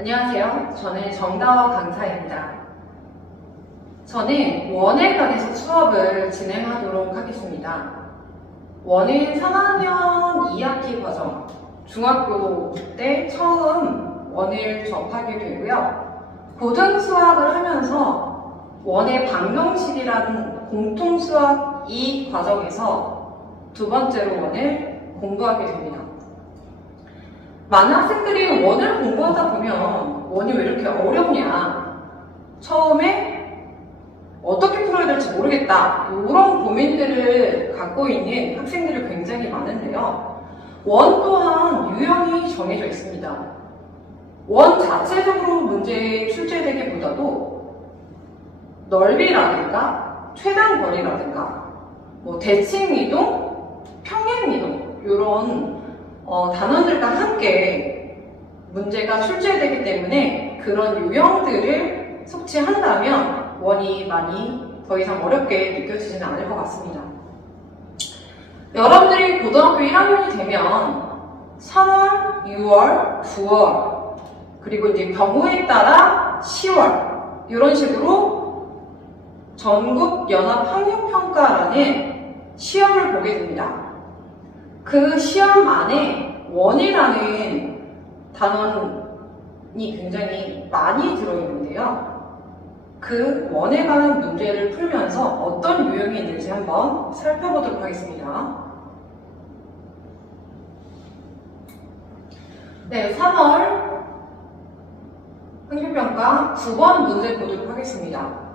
안녕하세요. 저는 정다워 강사입니다. 저는 원에 관해서 수업을 진행하도록 하겠습니다. 원은 3학년 2학기 과정, 중학교 때 처음 원을 접하게 되고요. 고등수학을 하면서 원의 방정식이라는 공통수학 2 과정에서 두 번째로 원을 공부하게 됩니다. 많은 학생들이 원을 공부하다 보면 원이 왜 이렇게 어렵냐, 처음에 어떻게 풀어야 될지 모르겠다, 이런 고민들을 갖고 있는 학생들이 굉장히 많은데요. 원 또한 유형이 정해져 있습니다. 원 자체적으로 문제에 출제되기보다도 넓이라든가 최단 거리라든가 대칭이동, 평행이동 이런 단원들과 함께 문제가 출제되기 때문에 그런 유형들을 숙지한다면 원이 많이 더 이상 어렵게 느껴지지는 않을 것 같습니다. 여러분들이 고등학교 1학년이 되면 3월, 6월, 9월 그리고 이제 경우에 따라 10월 이런 식으로 전국연합학력평가라는 시험을 보게 됩니다. 그 시험 안에 원이라는 단원이 굉장히 많이 들어있는데요. 그 원에 관한 문제를 풀면서 어떤 유형이 있는지 한번 살펴보도록 하겠습니다. 네, 3월 학력평가 9번 문제 보도록 하겠습니다.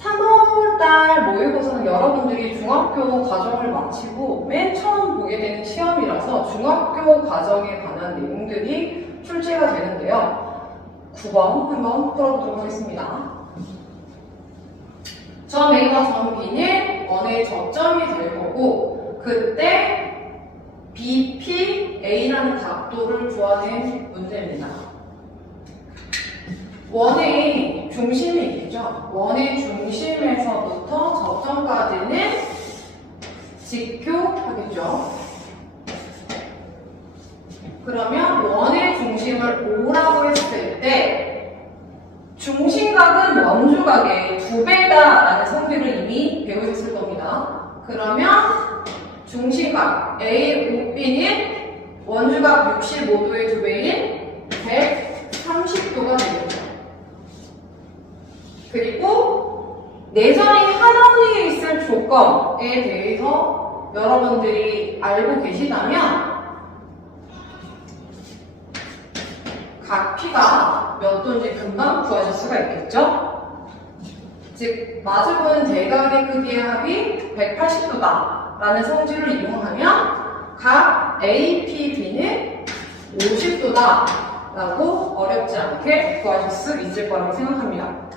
3월달 모의고사는 여러분들이 중학교 과정을 마치고 맨 처음 보게 되는 시험이라서 중학교 과정에 관한 내용들이 출제가 되는데요. 9번 한번 풀어보도록 하겠습니다. 점 A와 점 B는 원의 접점이 될 거고 그때 BPA라는 각도를 구하는 문제입니다. 원의 중심이 있겠죠? 원의 중심에서부터 접점까지는 직교하겠죠? 그러면 원의 중심을 O라고 했을 때 중심각은 원주각의 2배다 라는 성질을 이미 배우셨을 겁니다. 그러면 중심각 AOB는 원주각 65도의 2배인 130도가 되겠죠. 그리고 내점이 하나원에 있을 조건에 대해서 여러분들이 알고 계시다면 각 P가 몇 도인지 금방 구하실 수가 있겠죠? 즉 마주보는 대각의 크기의 합이 180도다 라는 성질을 이용하면 각 APB는 50도다 라고 어렵지 않게 구하실 수 있을 거라고 생각합니다.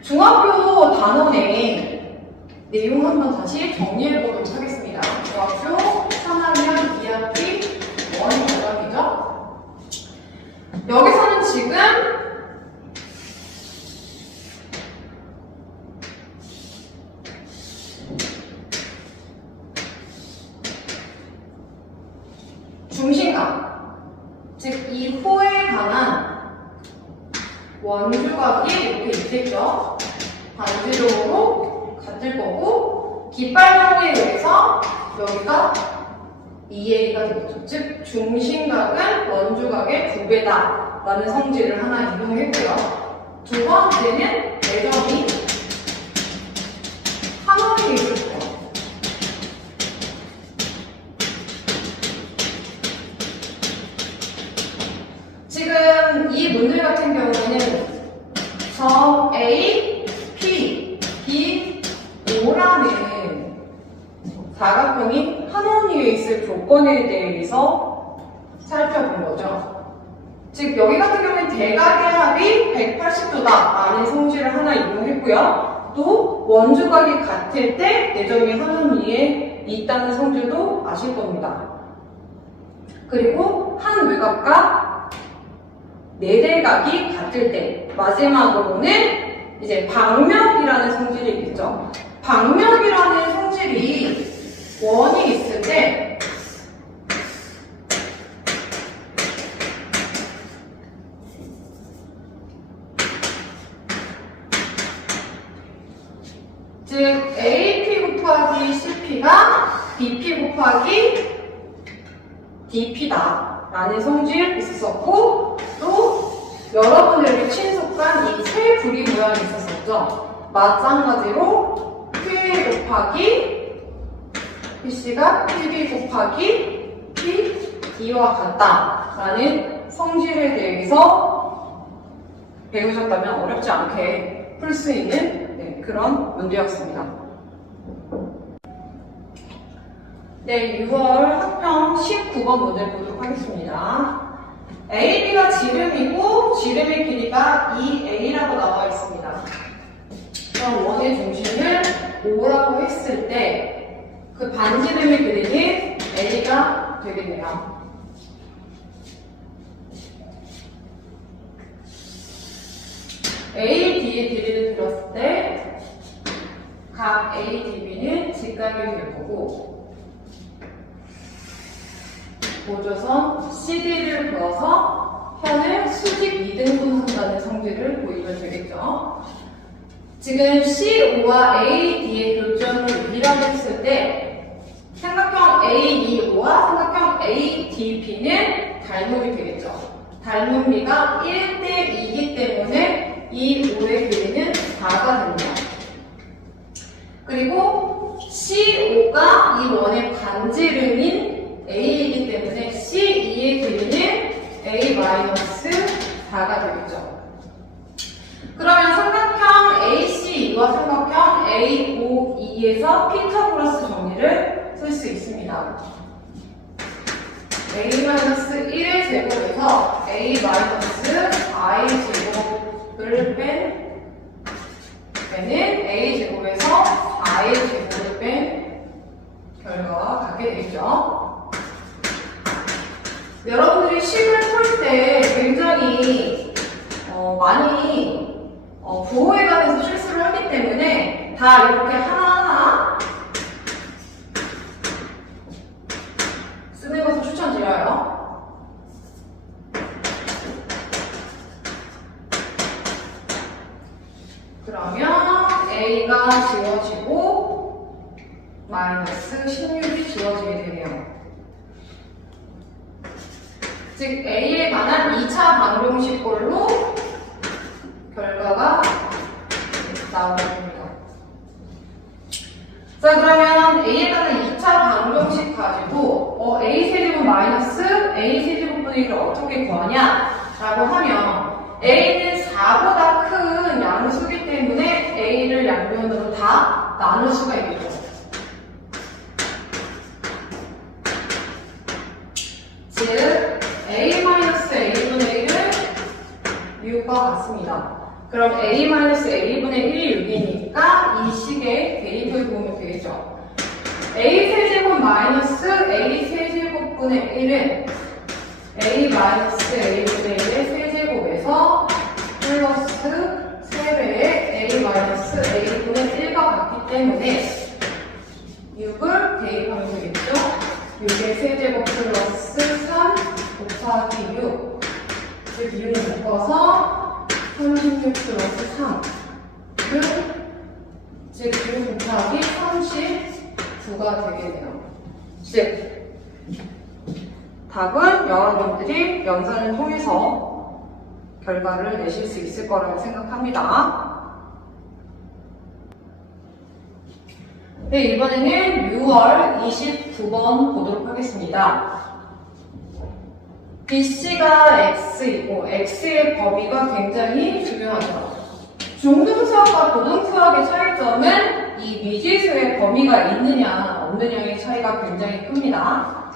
중학교 단원의 내용 한번 다시 정리해 보도록 하겠습니다. 중학교 3학년 2학기 원 과정이죠. 여기서는 지금 중심각, 즉 이 호에 관한 원주각이 이렇게 있겠죠. 반지름으로 같을 거고 깃발정에 의해서 여기가 2A가 되겠죠. 즉 중심각은 원주각의 2배다 라는 성질을 하나 이용했고요. 두 번째는 내점이 한원이 있을 거예요. 지금 이 문제 같은 경우에는 점 A, P, B, O라는 사각형이 한원위에 있을 조건에 대해서 살펴본 거죠. 즉 여기 같은 경우는 대각의 합이 180도다 라는 성질을 하나 이용했고요. 또 원주각이 같을 때 내점이 한원위에 있다는 성질도 아실 겁니다. 그리고 한 외곽과 내대각이 같을 때 마지막으로는 이제 방명이라는 성질이 있겠죠. 방명이라는 성질이 원이 있을 때 즉 AP 곱하기 CP가 BP 곱하기 DP다 라는 성질 있었었고, 또 여러분들에게 친숙한 이 세 부리 모양이 있었었죠. 마찬가지로 QA 곱하기 PC가 PB 곱하기 PD와 같다 라는 성질에 대해서 배우셨다면 어렵지 않게 풀 수 있는 그런 문제였습니다. 네, 6월 학평 19번 문제 보도록 하겠습니다. AB가 지름이고 지름의 길이가 2A라고 나와 있습니다. 그럼 원의 중심을 5라고 했을 때 그 반지름의 길이는 A가 되겠네요. AD의 길이를 들었을 때 각 ADB는 직각이 될 거고, 보조선 CD를 그어서 현을 수직 2등분 한다는 성질을 보이면 되겠죠. 지금 CO와 AD의 교점을 2라고 했을 때 삼각형 AEO와 삼각형 ADB는 닮음이 되겠죠. 닮음비가 1대 2이기 때문에 이 5의 길이는 4가 됩니다. 그리고 CO가 이 원의 반지름인 A이기 때문에 C2의 길이는 A-4가 되겠죠. 그러면 삼각형 ACE와 삼각형 AOE에서 피타고라스 정리를 쓸 수 있습니다. A-1의 제곱에서 A-4의 제곱을 빼는 A제곱에서 4의 제곱을 뺀 결과와 같게 되죠. 여러분들이 식을 풀 때 굉장히 많이 부호에 관해서 실수를 하기 때문에 다 이렇게 하나하나 쓰는 것을 추천드려요. 그러면 A가 지워지고 마이너스 16이 지워지게 되네요. 즉 A에 관한 2차 방정식꼴로 결과가 나옵니다. 자, 그러면 A에 관한 2차 방정식 가지고 A 세제곱 마이너스 A 세제곱분의 1을 어떻게 구하냐 라고 하면 A는 4보다 큰 양수기 때문에 A를 양면으로 다 나눌 수가 있겠죠. 즉 A-A분의 1은 6과 같습니다. 그럼 A-A분의 1이 6이니까 이 식에 대입을 보면 되겠죠. A 세제곱 마이너스 A 세제곱분의 1은 A-A분의 1의 세제곱에서 플러스 3배의 A-A분의 1과 같기 때문에 6을 대입하면 되겠죠. 6의 세제곱 플러스 3 곱하기 6, 즉 6을 묶어서 36 플러스 3, 즉 6 곱하기 39가 되겠네요. 즉 답은 여러분들이 연산을 통해서 결과를 내실 수 있을 거라고 생각합니다. 네, 이번에는 6월 29번 보도록 하겠습니다. BC가 X이고 X의 범위가 굉장히 중요하죠. 중등수학과 고등수학의 차이점은 이 미지수의 범위가 있느냐 없느냐의 차이가 굉장히 큽니다.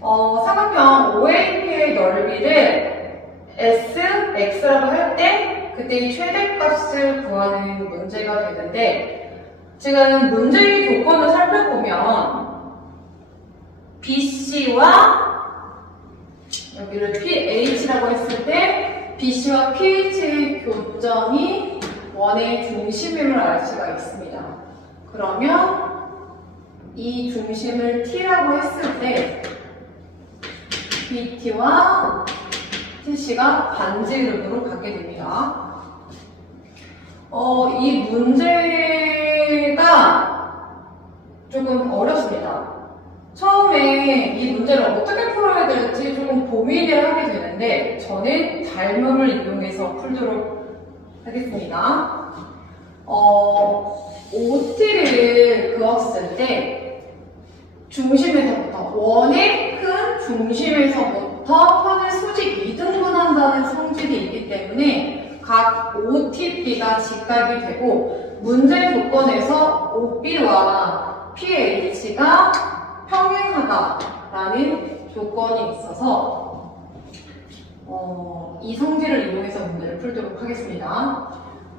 삼각형 OAP의 넓이를 SX라고 할 때 그때 이 최대값을 구하는 문제가 되는데, 지금 문제의 조건을 살펴보면 BC와 여기를 PH라고 했을 때 BC와 PH의 교점이 원의 중심임을 알 수가 있습니다. 그러면 이 중심을 T라고 했을 때 BT와 TC가 반지름으로 갖게 됩니다. 이 문제가 문제가 조금 어렵습니다. 처음에 이 문제를 어떻게 풀어야 될지 조금 고민을 하게 되는데 저는 닮음을 이용해서 풀도록 하겠습니다. OT를 그었을 때 중심에서부터 원의 큰 중심에서부터 선을 수직 2등분한다는 성질이 있기 때문에 각 OTB가 직각이 되고 문제 조건에서 OB와 PH가 평행하다라는 조건이 있어서 이 성질을 이용해서 문제를 풀도록 하겠습니다.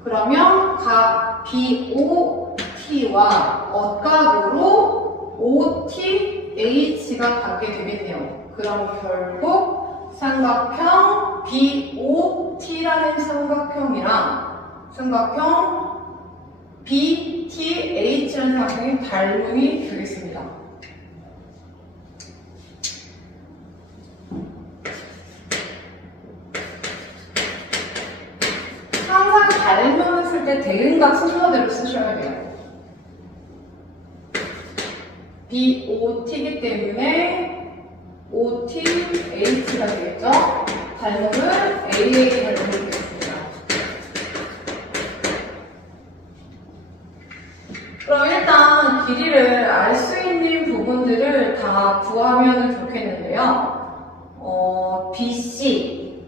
그러면 각 BOT와 억각으로 OTH가 갖게 되겠네요. 그럼 결국 삼각형 BOT라는 삼각형이랑 삼각형 BTH라는 삼각형이 닮음이 되겠습니다. 항상 닮음을 쓸 때 대응각 순서대로 쓰셔야 돼요. BOT이기 때문에 OTH가 되겠죠? 닮음은 AA 닮음이 되겠습니다. 그럼 일단 길이를 알 수 있는 부분들을 다 구하면 좋겠는데요. BC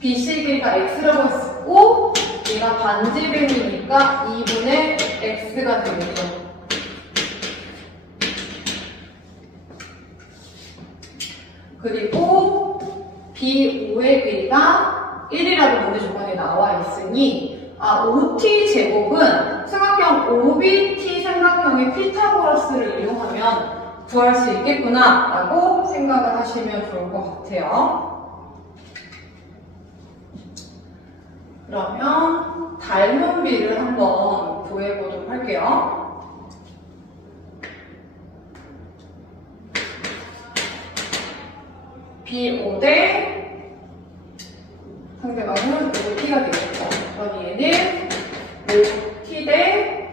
길이가 X라고 했고 얘가 반지름이니까 2분의 X가 되겠죠. 그리고 BO의 길이가 1이라고 문제 조건에 나와 있으니 OT 제곱은 삼각형 OBT 삼각형의 피타고라스를 이용하면 구할 수 있겠구나 라고 생각을 하시면 좋을 것 같아요. 그러면 닮은 비를 한번 구해보도록 할게요. BO 대 상대방은 OT가 되겠죠. 그럼 얘는 OT 대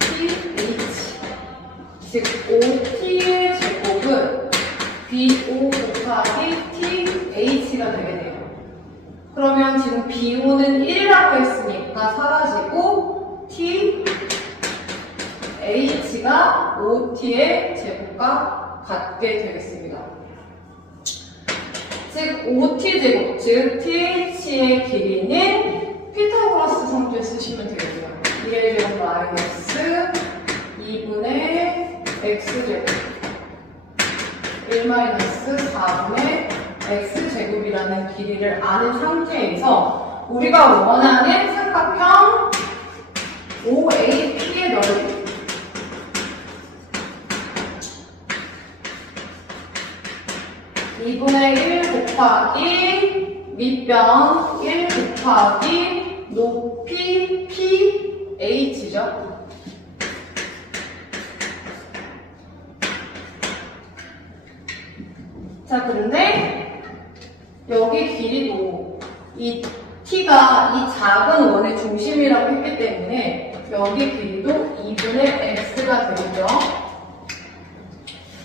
PH. 즉 OT의 제곱은 BO 곱하기 TH가 되겠네요. 그러면 지금 BO는 1이라고 했으니까 사라지고 TH가 OT의 제곱과 같게 되겠습니다. 즉 OT 제곱, 즉 TH의 길이는 피타고라스 성질 쓰시면 되겠고요. 1의 제곱 마이너스 2분의 X제곱 1 마이너스 4분의 X제곱이라는 길이를 아는 상태에서 우리가 원하는 삼각형 OAP의 넓이 2분의 1 곱하기 밑변 1 곱하기 높이 PH죠. 자, 그런데 여기 길이도 이 t가 이 작은 원의 중심이라고 했기 때문에 여기 길이도 2분의 x가 되겠죠.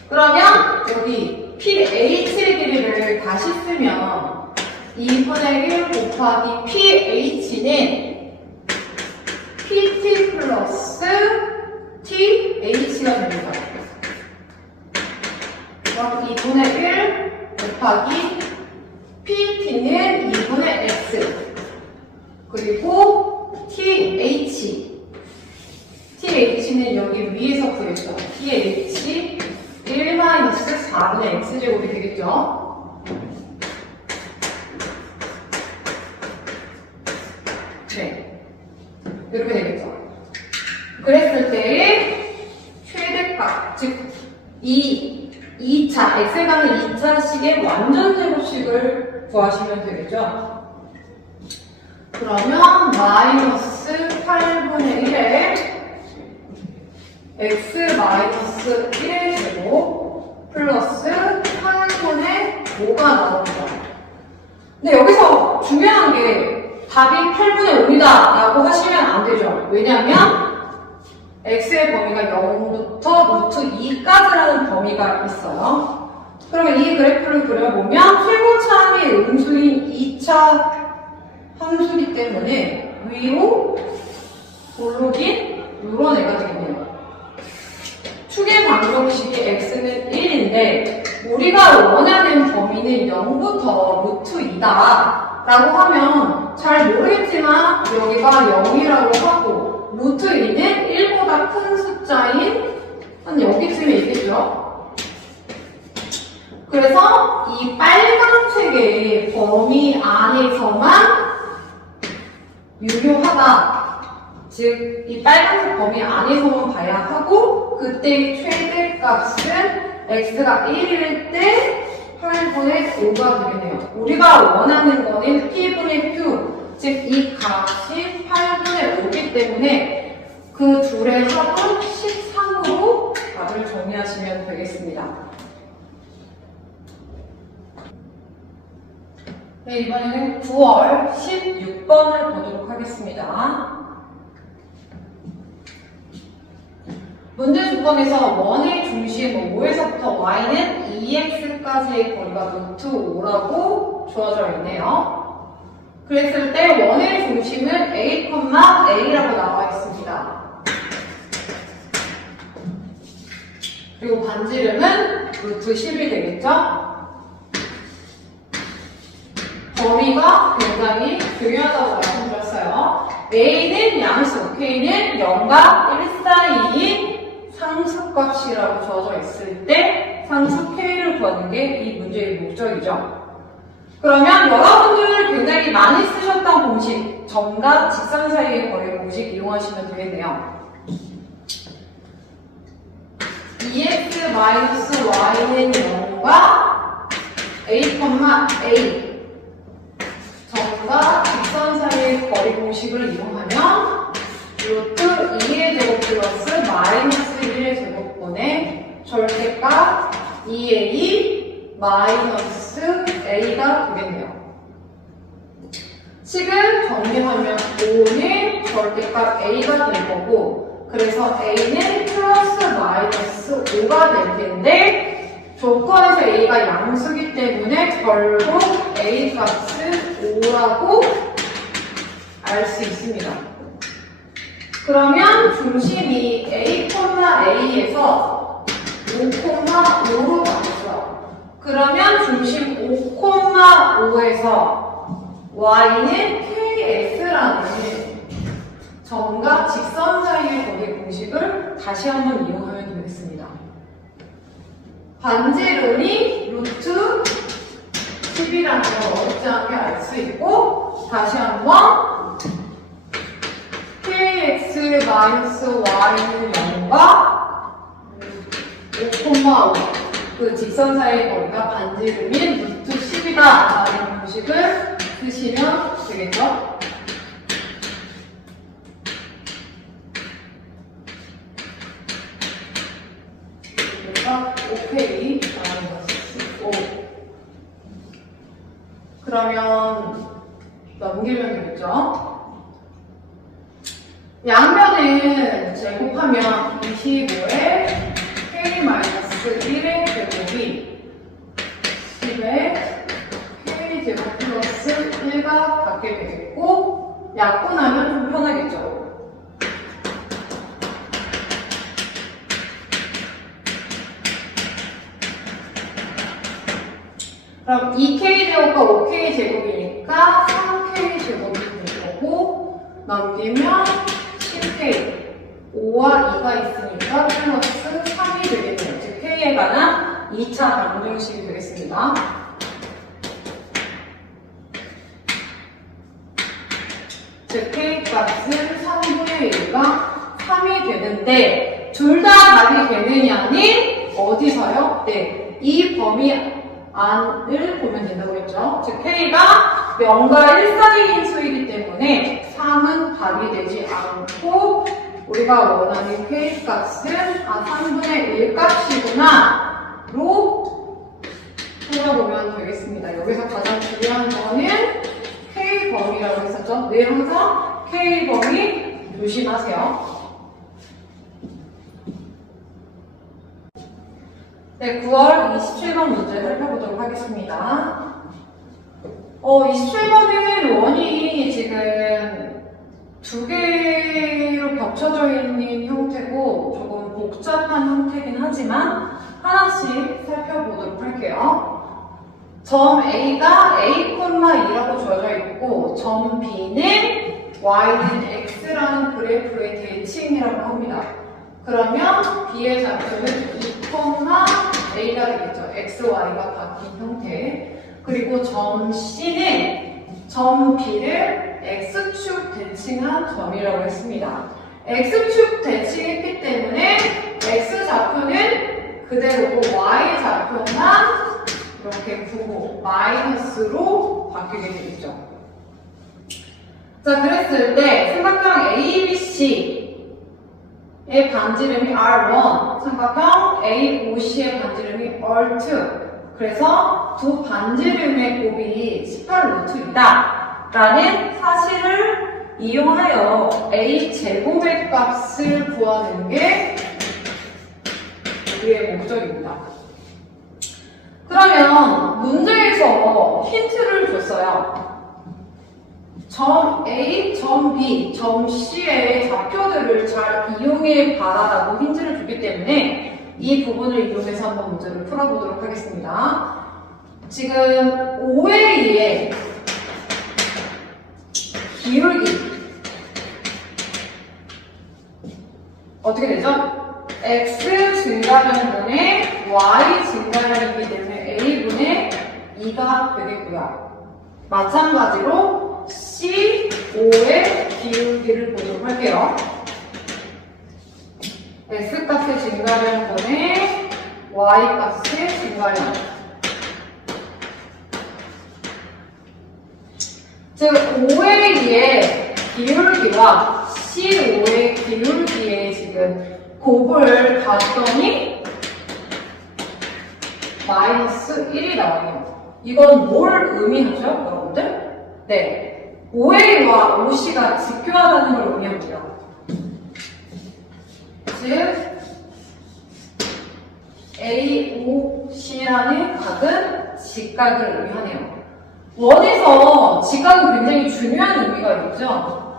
그러면 여기 PH의 길이를 다시 쓰면 2분의 1 곱하기 PH는 PT 플러스 TH가 됩니다. 그럼 2분의 1 곱하기 PT는 2분의 X 그리고 TH는 여기 위에서 구했죠. TH 1-4분의 X제곱이 되겠죠. 네, 이렇게 되겠죠. 그랬을 때의 최대값, 즉 2차, x에 가는 2차식의 완전 제곱식을 구하시면 되겠죠. 그러면 마이너스 8분의 1에 x 마이너스 1의 제곱 플러스 8분의 5가 나옵니다. 근데 여기서 중요한 게 답이 8분의 5이다 라고 하시면 안 되죠. 왜냐하면 x의 범위가 0부터 루트 2까지라는 범위가 있어요. 그러면 이 그래프를 그려보면 최고차함이 음수인 2차 함수기 때문에 위로 볼록인 이런 애가 되겠네요. 축의 방정식이 x는 1인데 우리가 원하는 범위는 0부터 루트 2다 라고 하면 잘 모르겠지만 여기가 0이라고 하고 루트 2는 1보다 큰 숫자인 한 여기쯤에 있겠죠. 그래서 이 빨간 책의 범위 안에서만 유효하다. 즉, 이 빨간색 범위 안에서만 봐야 하고 그때의 최대값은 x가 1일 때 8분의 5가 되겠네요. 우리가 원하는 거는 p분의 q, 즉 이 값이 8분의 5이기 때문에 그 둘의 합은 13으로 답을 정리하시면 되겠습니다. 네, 이번에는 9월 16번을 보도록 하겠습니다. 문제 조건에서 원의 중심 5에서부터 y는 2x까지의 거리가 루트 5라고 주어져 있네요. 그랬을 때 원의 중심은 a, a라고 나와 있습니다. 그리고 반지름은 루트 10이 되겠죠? 범위가 굉장히 중요하다고 말씀드렸어요. a는 양수, k는 0과 1 사이인 상수값이라고 주어져 있을 때 상수 k를 구하는 게 이 문제의 목적이죠. 그러면 여러분들 굉장히 많이 쓰셨던 공식, 점과 직선 사이의 거리 공식 이용하시면 되겠네요. 2x-y는 0과 a, 점과 직선 사이의 거리 공식을 이용하면 루트 2의 제곱 플러스 마이너스 1의 제곱분의 절대값 2a 마이너스 a가 되겠네요. 지금 정리하면 5는 절대값 a가 될 거고 그래서 a는 플러스 마이너스 5가 될 텐데 조건에서 a가 양수기 때문에 결국 a 값은 5라고 알 수 있습니다. 그러면 중심이 a, a에서 5,5로 가죠. 그러면 중심 5,5에서 y는 ks라는 점과 직선 사이의 거리 공식을 다시 한번 이용하면 되겠습니다. 반지름이 루트 10이라는 걸 어렵지 않게 알 수 있고 다시 한번 kx-y는 0과 5,5 그 직선 사이의 거리가 반지름인 루트 10이다 라는 공식을 쓰시면 되겠죠? 그래서 OK 마이너스 5 그러면 넘기면 되겠죠? 양변을 제곱하면 25에 k-1의 제곱이 10에 k제곱 플러스 1가 갖게 되겠고 약분하면 좀 편하겠죠. 그럼 2k제곱과 5k제곱이니까 3k제곱이 될 거고 넘기면 10k 5와 2가 있으니까 플러스 3이 되겠네요. 즉 k에 관한 2차 방정식이 되겠습니다. 즉 k값은 3분의 1과 3이 되는데 둘 다 답이 되느냐는 어디서요? 네, 이 범위 안을 보면 된다고 했죠. 즉 k가 0과 1 사이인 수이기 때문에 3은 답이 되지 않고 우리가 원하는 k값은 3분의 1 값이구나 로 풀어보면 되겠습니다. 여기서 가장 중요한 거는 k범위라고 했었죠. 늘 항상 k범위 조심하세요. 네, 9월 27번 문제 살펴보도록 하겠습니다. 27번은 원이 지금 두 개로 겹쳐져 있는 형태고 조금 복잡한 형태긴 하지만 하나씩 살펴보도록 할게요. 점 A가 A,2라고 주어져 있고 점 B는 Y는 X라는 그래프의 대칭이라고 합니다. 그러면 B의 좌표는 2,A가 되겠죠. X, Y가 바뀐 형태. 그리고 점 C는 점 B를 X축 대칭한 점이라고 했습니다. X축 대칭했기 때문에 X좌표는 그대로고 Y좌표만 이렇게 9호 마이너스로 바뀌게 되겠죠. 자, 그랬을 때 삼각형 ABC의 반지름이 R1, 삼각형 AOC의 반지름이 R2. 그래서 두 반지름의 곱이 18루트이다 라는 사실을 이용하여 A제곱의 값을 구하는 게 우리의 목적입니다. 그러면 문제에서 힌트를 줬어요. 점 A, 점 B, 점 C의 좌표들을 잘 이용해 봐라라고 힌트를 줬기 때문에 이 부분을 이용해서 한번 문제를 풀어보도록 하겠습니다. 지금 5A의 기울기 어떻게 되죠? X 증가량분의 Y 증가량이기 때문에 A분의 2가 되겠고요. 마찬가지로 C5의 기울기를 보도록 할게요. X값의 증가량분의 Y값의 증가량. 즉 5A의 기울기와 C5의 기울기에 지금 곱을 봤더니 마이너스 1이 나와요. 이건 뭘 의미하죠, 여러분들? 네, OA와 OC가 직교하다는 걸 의미합니다. 즉 AOC라는 각은 직각을 의미하네요. 원에서 직각은 굉장히 중요한 의미가 있죠.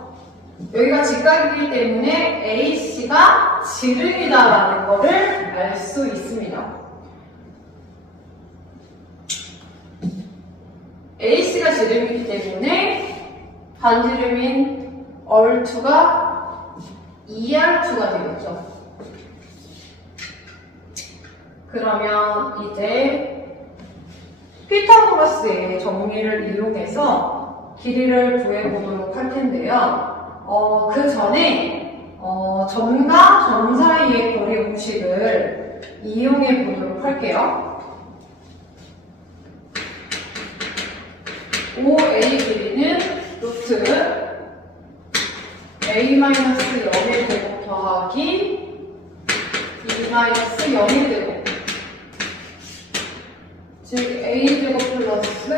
여기가 직각이기 때문에 AC가 지름이다라는 것을 알 수 있습니다. AC가 지름이기 때문에 반지름인 R2가 2R2가 되겠죠. 그러면 이제 피타고라스의 정리를 이용해서 길이를 구해보도록 할 텐데요. 그 전에 점과 점 사이의 거리 공식을 이용해 보도록 할게요. OA 길이는 루트 A-0의 제곱 더하기 B-0의 제곱, 즉 A제곱 플러스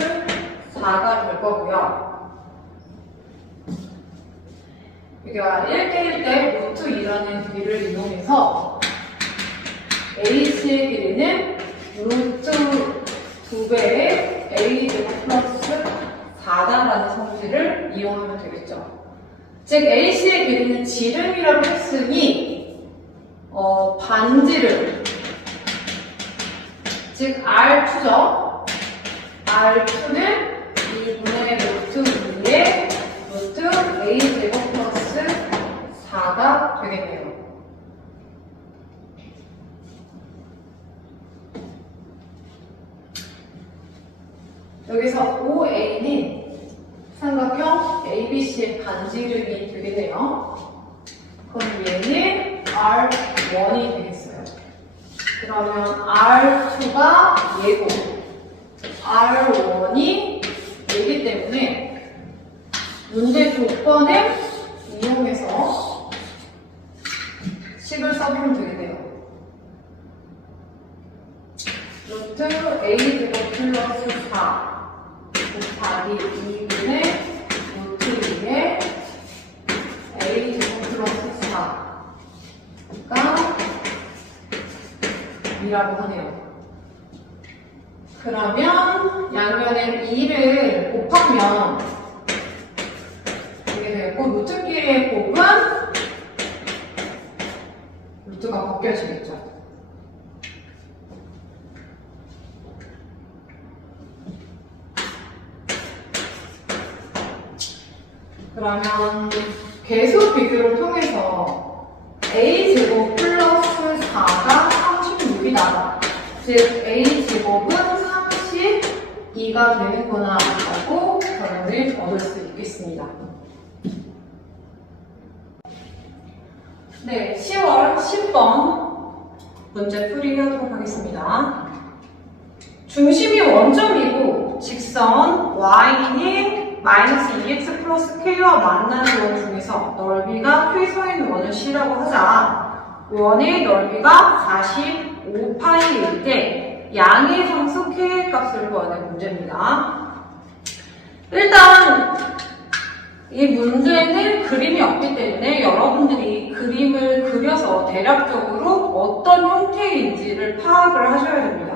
4가 될 거고요. 여기가 1대1 때 루트 2라는 길이를 이용해서 AC의 길이는 루트 2배의 A제곱 플러스 4다라는 성질을 이용하면 되겠죠. 즉 AC의 길이는 지름이라고 했으니 반지름, 즉 R2죠. R2는 2분의 루트 2의 루트 A제곱 플러스 4가 되겠네요. 여기서 OA는 삼각형 ABC의 반지름이 되겠네요. 그럼 얘는 R1이 되겠어요. 그러면 R2가 얘고 R1이 얘기 때문에 문제 조건을 이용해서 식을 써보면 되겠네요. 루트 A제곱 플러스 4 곱하기 2분의 루트 2의 A제곱 플러스 4가 이라고 하네요. 그러면 양면에 2를 곱하면 이게 되고 루트끼리의 곱은 루트가 벗겨지겠죠. 그러면 계수 비교를 통해서 a제곱 플러스 4가 36이다. 즉 a제곱은 32가 되는구나 라고 결론을 얻을 수 있겠습니다. 네, 10월 10번 문제 풀이하도록 하겠습니다. 중심이 원점이고 직선 y는 마이너스 2x 플러스 k와 만나는 원 중에서 넓이가 최소인 원을 C라고 하자. 원의 넓이가 45파이일 때 양의 상수 k의 값을 구하는 문제입니다. 일단 이 문제는 그림이 없기 때문에 여러분들이 그림을 그려서 대략적으로 어떤 형태인지를 파악을 하셔야 됩니다.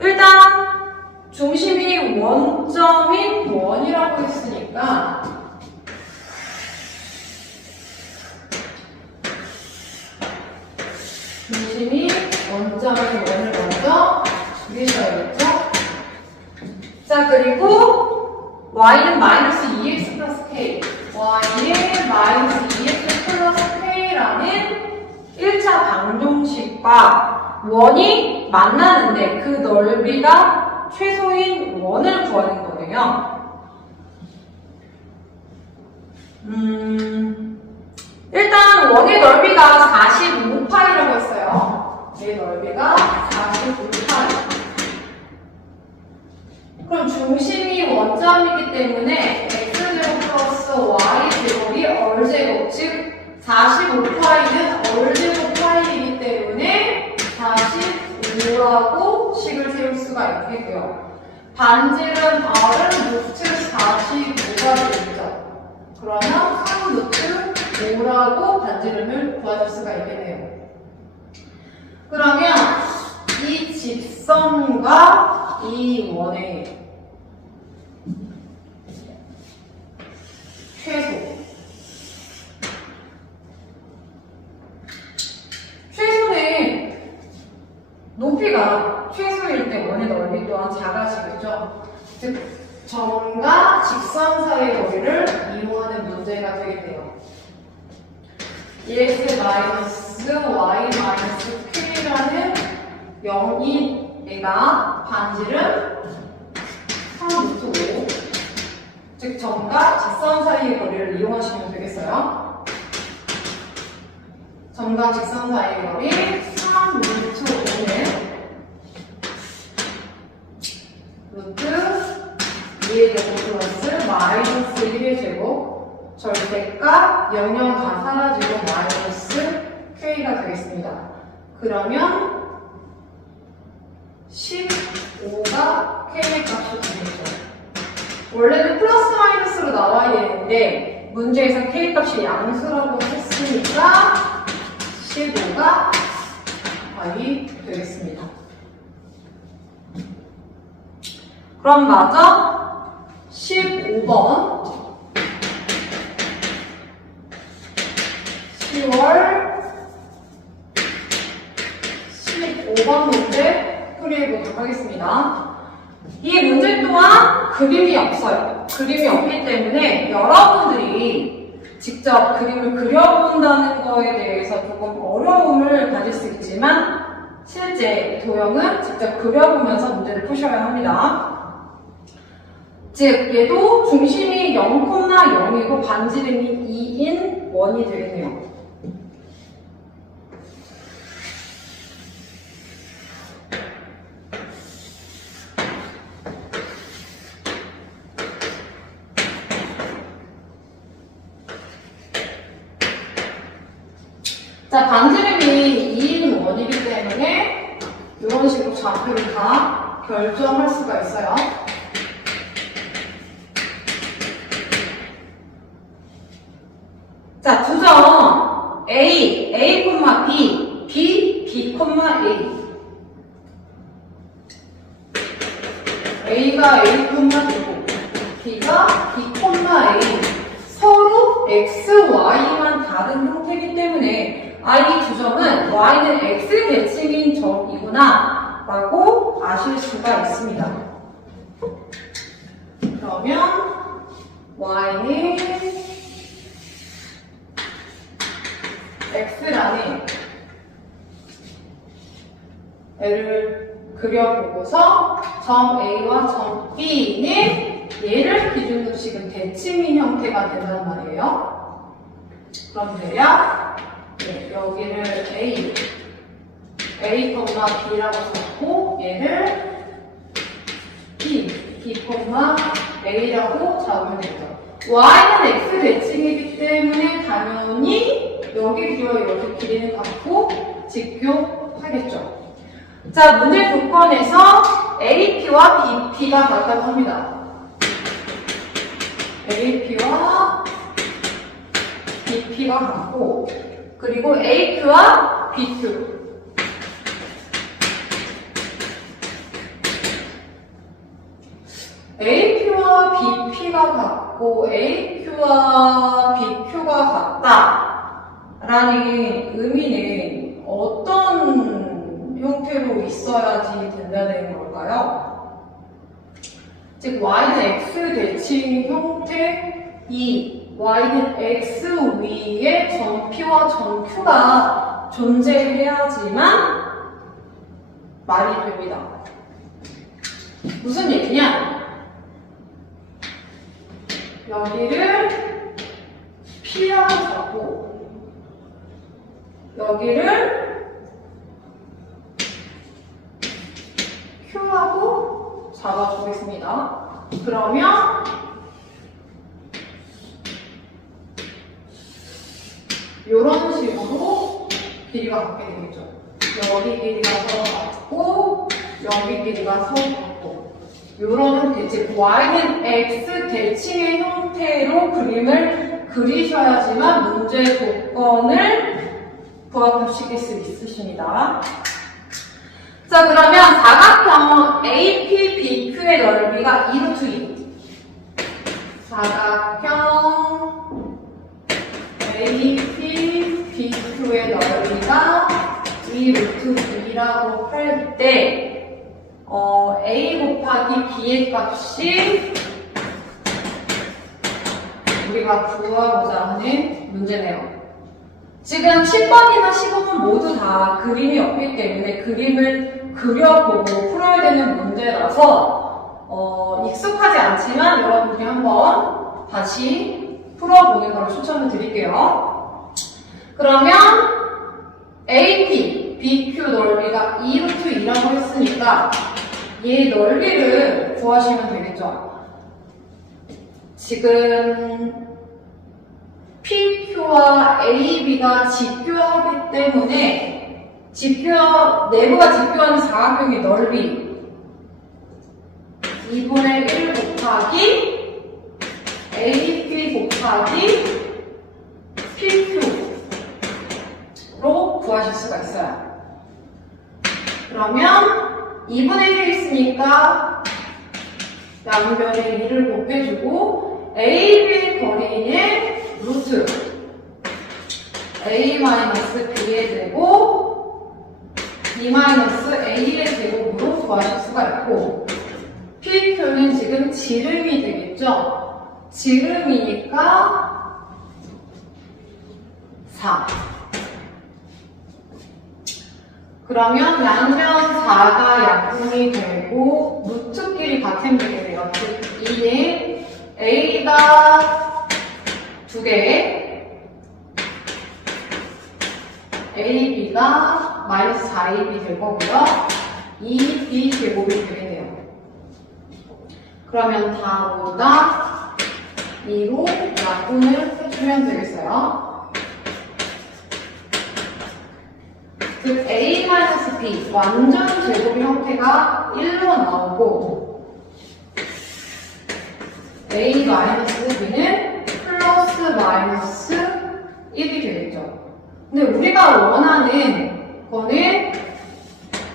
일단 중심이 원점인 원이라고 했으니까 중심이 원점인 원을 먼저 그리셔야겠죠? 자, 그리고 y는 마이너스 2x 플러스 k, y는 마이너스 2x 플러스 k라는 1차 방정식과 원이 만나는데 그 넓이가 최소인 원을 구하는 거네요. 일단 원의 넓이가 45파이라고 했어요. 얘 넓이가 45파이. 그럼 중심이 원점이기 때문에 x제곱 플러스 y제곱이 얼제곱, 즉 45파이는 얼제곱 파이이기 때문에 45라고 식을 세울 수가 있겠고요. 반지름 R은 루트 45가 되겠죠. 그러면 3루트 5라고 반지름을 구하실 수가 있겠네요. 그러면 이 직선과 이 원의 최소는 높이가 최소일 때 원의 넓이 또한 작아지겠죠. 즉 점과 직선 사이의 거리를 이용하는 문제가 되겠네요. EX 마이너스 Y 마이너스 K라는 0인 애가 반지름 3루트 5, 즉 점과 직선 사이의 거리를 이용하시면 되겠어요. 점과 직선 사이의 거리 3루트 5는 루트 2의 제곱 플러스 마이너스 1의 제곱, 절대값 0가 사라지고 마이너스 k가 되겠습니다. 그러면 15가 k의 값이 되겠죠. 원래는 플러스 마이너스로 나와야 되는데 문제에서 k 값이 양수라고 했으니까 15가 y 되겠습니다. 그럼 마저 15번 10월 15번 문제 풀이해보도록 하겠습니다. 이 문제 또한 그림이 없어요. 그림이 없기 때문에 여러분들이 직접 그림을 그려본다는 거에 대해서 조금 어려움을 가질 수 있지만 실제 도형은 직접 그려보면서 문제를 푸셔야 합니다. 즉 얘도 중심이 0,0이고 반지름이 2인 원이 되겠네요. 자, 반지름이 2인 원이기 때문에 이런 식으로 좌표를 다 결정할 수가 있어요. 자, 두 점 A, A, B, B, B, A. A가 A, 제곱, B가 B, A 서로 X, Y만 다른 형태이기 때문에 I 두 점은 Y는 X 대칭인 점이구나 라고 아실 수가 있습니다. 그러면 Y는 X라는 애를 그려보고서 점 A와 점 B는 얘를 기준으로 지금 대칭인 형태가 된단 말이에요. 그럼 돼야 여기를 A, B라고 잡고 얘를 B, A라고 잡으면 되죠. Y는 X 대칭이기 때문에 당연히 여기 길이와 여기 길이는 같고 직교하겠죠. 자, 문제 조건에서 AP와 BP가 같다고 합니다. AP와 BP가 같고, 그리고 AQ와 BQ. AP와 BP가 같고, AQ와 BQ가 같다라는 의미는 어떤 형태로 있어야지 된다는 걸까요? 즉 Y는 X 대칭 형태, Y는 X 위에 점 P와 점 Q가 존재해야지만 말이 됩니다. 무슨 얘기냐? 여기를 P라고 잡고 여기를 Q하고 잡아주겠습니다. 그러면 이런 식으로 길이가 같게 되겠죠. 여기 길이가 서로 같고 여기 길이가 서로 같고 이런 형태, 즉 Y는 X 대칭의 형태로 그림을 그리셔야지만 문제 조건을 부합시킬 수 있으십니다. 자, 그러면 사각형 AP, BQ의 넓이가 2루트 2. 사각형 AP, BQ의 넓이가 2루트 2라고 할 때 A 곱하기 B의 값이 우리가 구하고자 하는 문제네요. 지금 10번이나 15번 모두 다 그림이 없기 때문에 그림을 그려보고 풀어야 되는 문제라서 익숙하지 않지만 여러분들이 한번 다시 풀어보는 걸 추천을 드릴게요. 그러면 AP, BQ 넓이가 2루트 2라고 했으니까 얘 넓이를 구하시면 되겠죠. 지금 PQ와 AB가 직교하기 때문에 내부가 직교하는 사각형의 넓이 2분의 1 곱하기 AP 곱하기 PQ로 구하실 수가 있어요. 그러면 2분의 1이 있으니까 양변에 2를 곱해주고 AB 거리는 루트 A-B의 제곱 B-A의 제곱으로 구하실 수가 있고 PQ는 지금 지름이 되겠죠? 지름이니까 4. 그러면 양변 4가 약분이 되고 루트끼리 같으면 되게 돼요. 즉 2에 A가 2개, AB가 마이너스 4AB 될 거고요. 2B 제곱이 되게 돼요. 그러면 다 모두 다 2로 약분을 해주면 되겠어요. 즉 A-B 완전 제곱 형태가 1로 나오고 A-B는 플러스 마이너스 1이 되겠죠. 근데 우리가 원하는 거는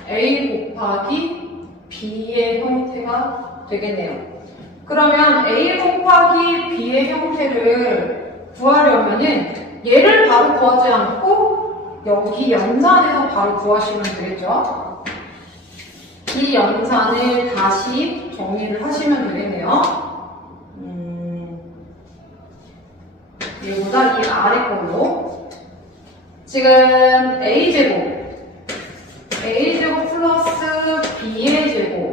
A 곱하기 B의 형태가 되겠네요. 그러면 A 곱하기 B의 형태를 구하려면은 얘를 바로 구하지 않고 여기 연산해서 바로 구하시면 되겠죠. 이 연산을 다시 정리를 하시면 되겠네요. 얘보다 이 아래 걸로 지금 A제곱 플러스 B의 제곱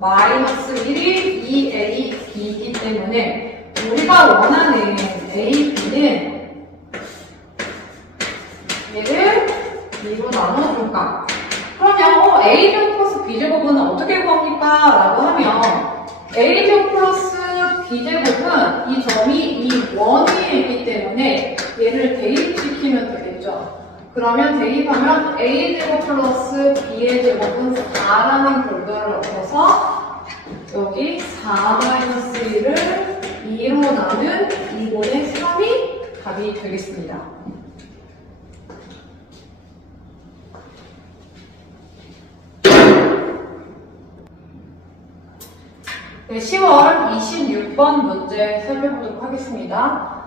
마이너스 1이 2AB이기 때문에 우리가 원하는 A, B는 얘를 B로 나눠줄까? 그러면 A제곱 플러스 B제곱은 어떻게 구합니까? 라고 하면 A제곱 플러스 B제곱은 이 점이 이 원위에 있기 때문에 얘를 대입시키면 되겠죠. 그러면 대입하면 A제곱 플러스 B의 제곱은 4라는 결과를 얻어서 여기 4-1을 2로 나눈 2분의 3이 답이 되겠습니다. 네, 10월 26번 문제 살펴보도록 하겠습니다.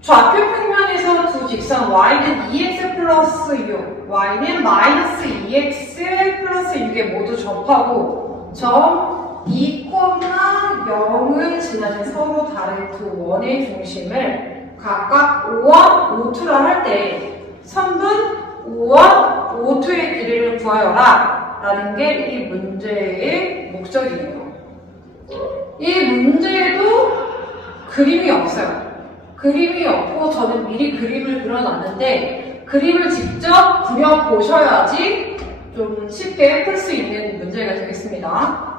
좌표 평면에서 두 직선 y는 2x 플러스 6, y는 마이너스 2x 플러스 6에 모두 접하고 점 2, 0을 지나는 서로 다른 두 원의 중심을 각각 5원, 5투라 할 때 선분 5원, 5투의 길이를 구하여라 라는 게 이 문제의 목적이에요. 이 문제에도 그림이 없어요. 그림이 없고 저는 미리 그림을 그려놨는데 그림을 직접 그려보셔야지 좀 쉽게 풀 수 있는 문제가 되겠습니다.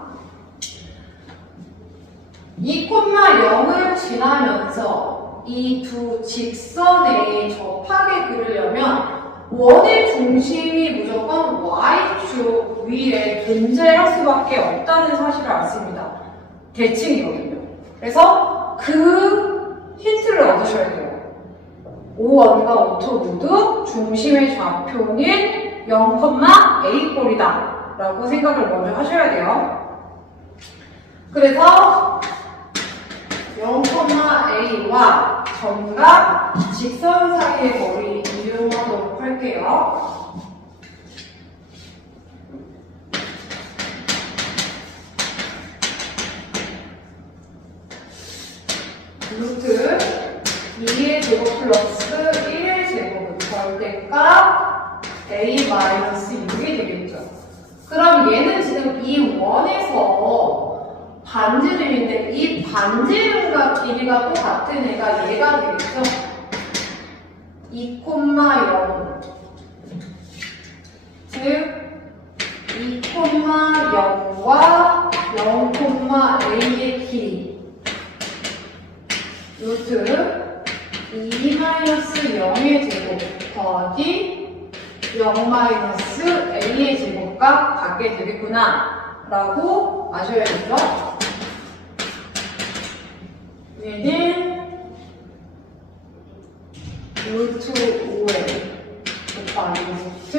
2,0을 지나면서 이 두 직선의 접하게 그리려면 원의 중심이 무조건 Y축 위에 존재할 수밖에 없다는 사실을 알습니다. 대칭이거든요. 그래서 그 힌트를 얻으셔야 돼요. 5원과 5투 모두 중심의 좌표는 0,A꼴이다 라고 생각을 먼저 하셔야 돼요. 그래서 0,A와 점과 직선 사이의 거리 이용하도록 할게요. 루트 2의 제곱 플러스 1의 제곱은 절대값 A-6이 되겠죠. 그럼 얘는 지금 이 원에서 반지름인데 이 반지름과 길이가 똑같은 애가 얘가 되겠죠. 2,0 즉 2,0과 0,A의 길이 루트 2-0의 제곱 더하기 0-A의 제곱과 같게 되겠구나 라고 아셔야겠죠? 얘는 루트 5A 곱하기 루트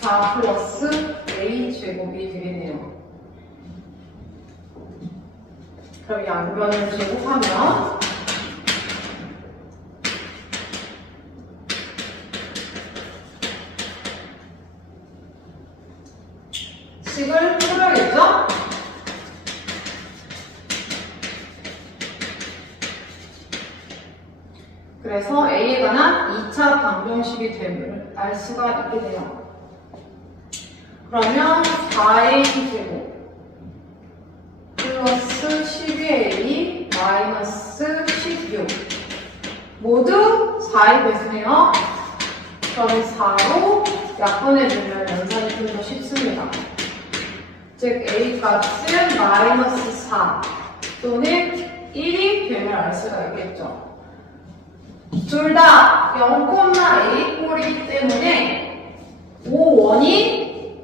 4 플러스 A 제곱이 되겠네요. 그럼 양변을 제곱하면 식을 풀어야겠죠? 그래서 A에 관한 2차 방정식이 됨을 알 수가 있게 돼요. 그러면 4A 제곱 플러스 12A 마이너스 16 모두 4의 배수네요. 그럼 4로 약분해주면 연산이 좀 더 쉽습니다. 즉 A 값은 마이너스 4 또는 1이 됨을 알 수가 있겠죠. 둘 다 0,A 꼴이기 때문에 5원이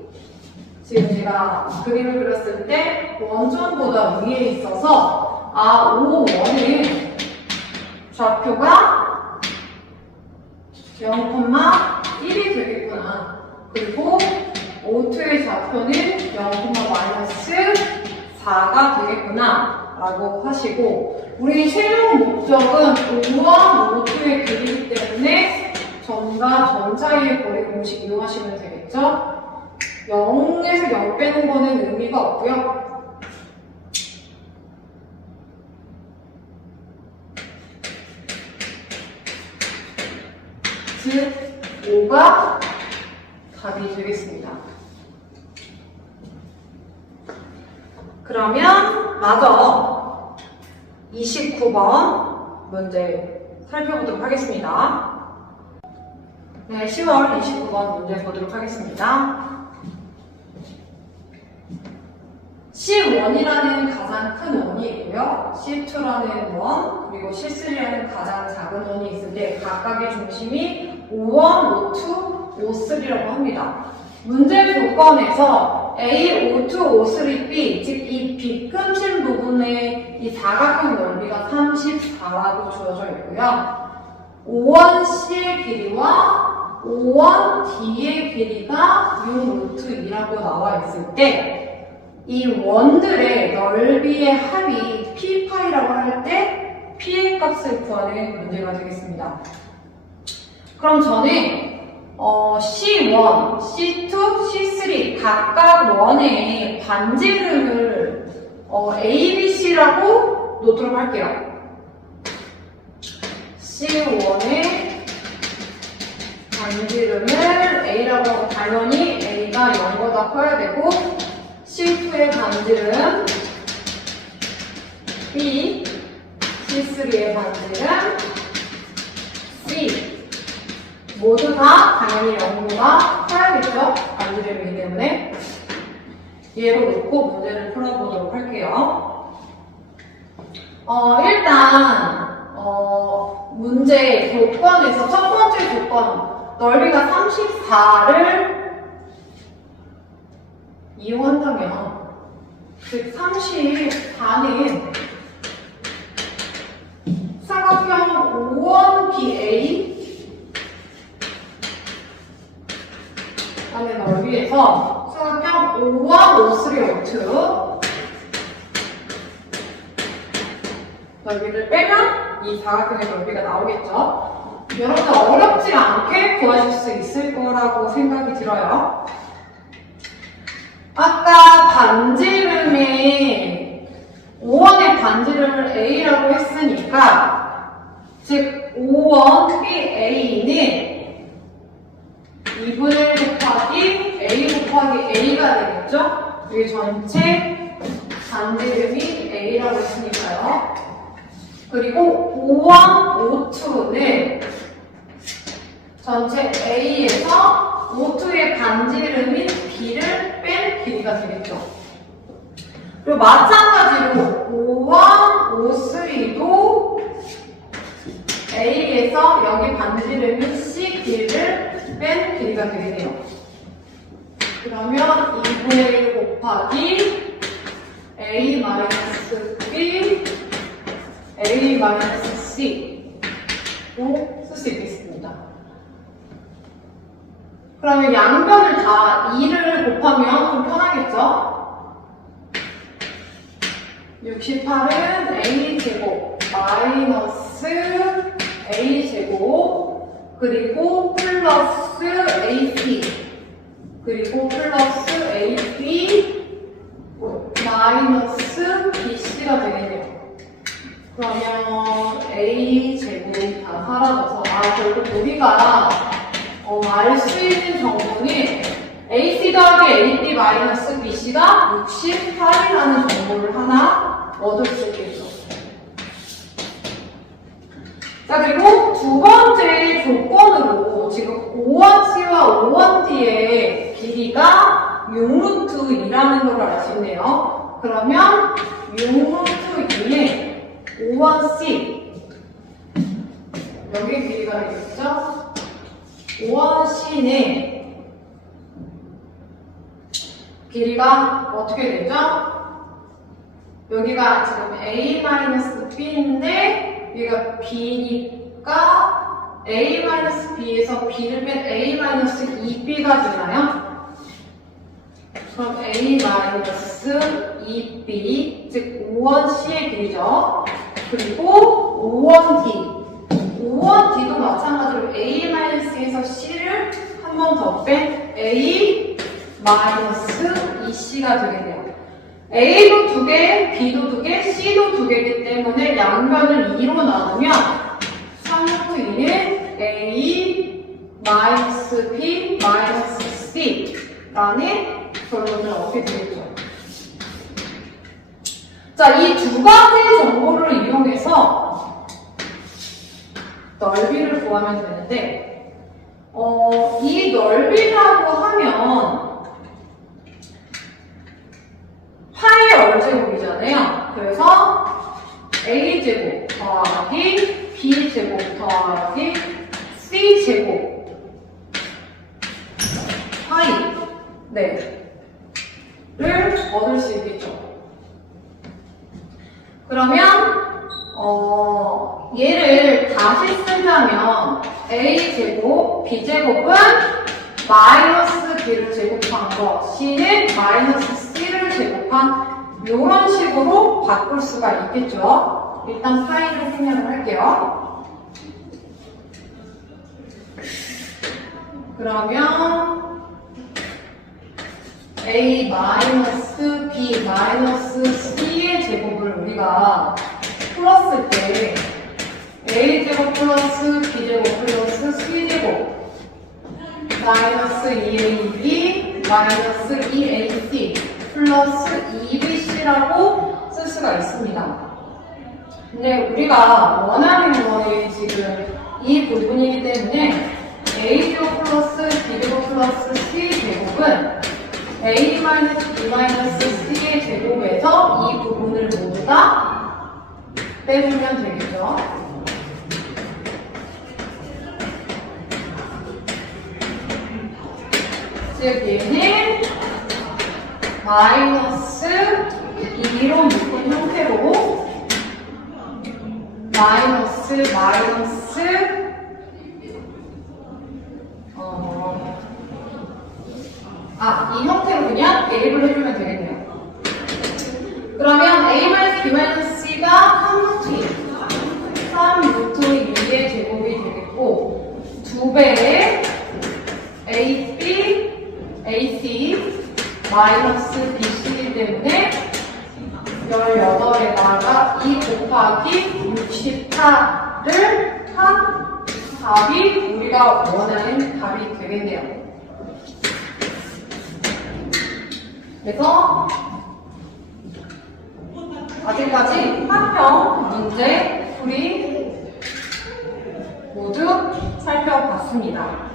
지금 제가 그림을 그렸을 때 원점보다 위에 있어서 5원은 좌표가 0,1이 되겠구나. 그리고 5투의 좌표는 0,-1이 4가 되겠구나 라고 하시고, 우리 최종 목적은 5와 5,2의 길이이기 때문에 전과 전 사이의 거리 공식 이용하시면 되겠죠? 0에서 0 빼는 거는 의미가 없고요. 즉 5가 답이 되겠습니다. 그러면 마저 29번 문제 살펴보도록 하겠습니다. 네, 10월 29번 문제 보도록 하겠습니다. C1이라는 가장 큰 원이 있고요. C2라는 원, 그리고 C3라는 가장 작은 원이 있을 때 각각의 중심이 5원, 5,2, 5,3라고 합니다. 문제 조건에서 A, 5,2, 5,3B, 즉 이 빗금신 부분의 이 사각형 넓이가 34라고 주어져 있고요. 5원 C의 길이와 5원 D의 길이가 6√2라고 나와 있을 때 이 원들의 넓이의 합이 P파이라고 할 때 P의 값을 구하는 문제가 되겠습니다. 그럼 저는 C1, C2, C3 각각 원의 반지름을 A, B, C라고 놓도록 할게요. C1의 반지름을 A라고 하고 당연히 A가 0보다 커야 되고 C2의 반지름 B, C3의 반지름 C 모두 다 당연히 0보다 커야겠죠? 반지름이기 때문에 얘로 놓고 문제를 풀어보도록 할게요. 일단 문제 조건에서 첫 번째 조건 넓이가 34를 이용한다면 즉 34는 사각형 5원 BA 라는 넓이에서 사각형 5원 5,3, 5,2 넓이를 빼면 이 사각형의 넓이가 나오겠죠. 여러분들 어렵지 않게 구하실 수 있을 거라고 생각이 들어요. 아까 반지름의 5원의 반지름을 A라고 했으니까 즉 5원 BA는 2분의 1 곱하기 A 곱하기 A가 되겠죠? 이게 전체 반지름이 A라고 했으니까요. 그리고 5원 5,2는 전체 A에서 5,2의 반지름인 B를 뺀 길이가 되겠죠. 그리고 마찬가지로 5원 5,3도 A에서 여기 반지름인 C 길이를 뺀 길이가 되겠네요. 그러면 2분의 1 곱하기 A-B A-C로 쓸 수 있겠습니다. 그러면 양변을 다 2를 곱하면 좀 편하겠죠? 68은 A제곱 마이너스 A제곱 그리고 플러스 AC 그리고 플러스 AB 마이너스 BC가 되겠네요. 그러면 A제곱이 다 사라져서 결국 우리가 알 수 있는 정보는 AC 더하기 AB 마이너스 BC가 68이라는 정보를 하나 얻을 수 있겠죠. 자, 그리고 두 번째 조건으로 지금 5원C와 5원D의 길이가 6√2라는 걸 알 수 있네요. 그러면 6√2는 5원C 여기 길이가 되겠죠? 5원C는 길이가 어떻게 되죠? 여기가 지금 A-B인데 여기가 B니까 A-B에서 B를 뺀 A-2B가 되나요? 그럼 A 마이너스 2B, 즉 5원 C의 길이죠. 그리고 5원 D. 5원 D도 마찬가지로 A 마이너스에서 C를 한 번 더 뺀 A 마이너스 2C가 되겠네요. A도 2개, B도 2개, C도 2개이기 때문에 양변을 2로 나누면 3루트 2는 A 마이너스 B 마이너스 C라는 결론을 얻게 되겠죠. 자, 이 두 가지 정보를 이용해서 넓이를 구하면 되는데, 이 넓이라고 하면 파의 얼제곱이잖아요. 그래서 A제곱 더하기 B제곱 더하기 C제곱 파이 를 얻을 수 있겠죠. 그러면 얘를 다시 쓰자면 A제곱 B제곱은 마이너스 B를 제곱한 거, C는 마이너스 C를 제곱한 이런 식으로 바꿀 수가 있겠죠. 일단 파이를 생략을 할게요. 그러면 A 마이너스 B 마이너스 C의 제곱을 우리가 풀었을 때 A제곱 플러스 B제곱 플러스 C제곱 마이너스 2AB 마이너스 2AC 플러스 2BC라고 쓸 수가 있습니다. 근데 우리가 원하는 거는 지금 이 부분이기 때문에 A제곱 플러스 B제곱 플러스 C제곱은 A 마이너스 B 마이너스 C의 제곱에서 이 부분을 모두 다 빼주면 되겠죠. 즉 얘는 마이너스 2로 묶은 형태로 마이너스 이 형태로 그냥 대입을 해주면 되겠네요. 그러면 A B C가 3루트 2의 제곱이 되겠고 2배의 AC 마이너스 BC이기 때문에 18에다가 2 곱하기 64를 한 답이 우리가 원하는 답이 되겠네요. 그래서 아직까지 합평 문제 풀이 모두 살펴봤습니다.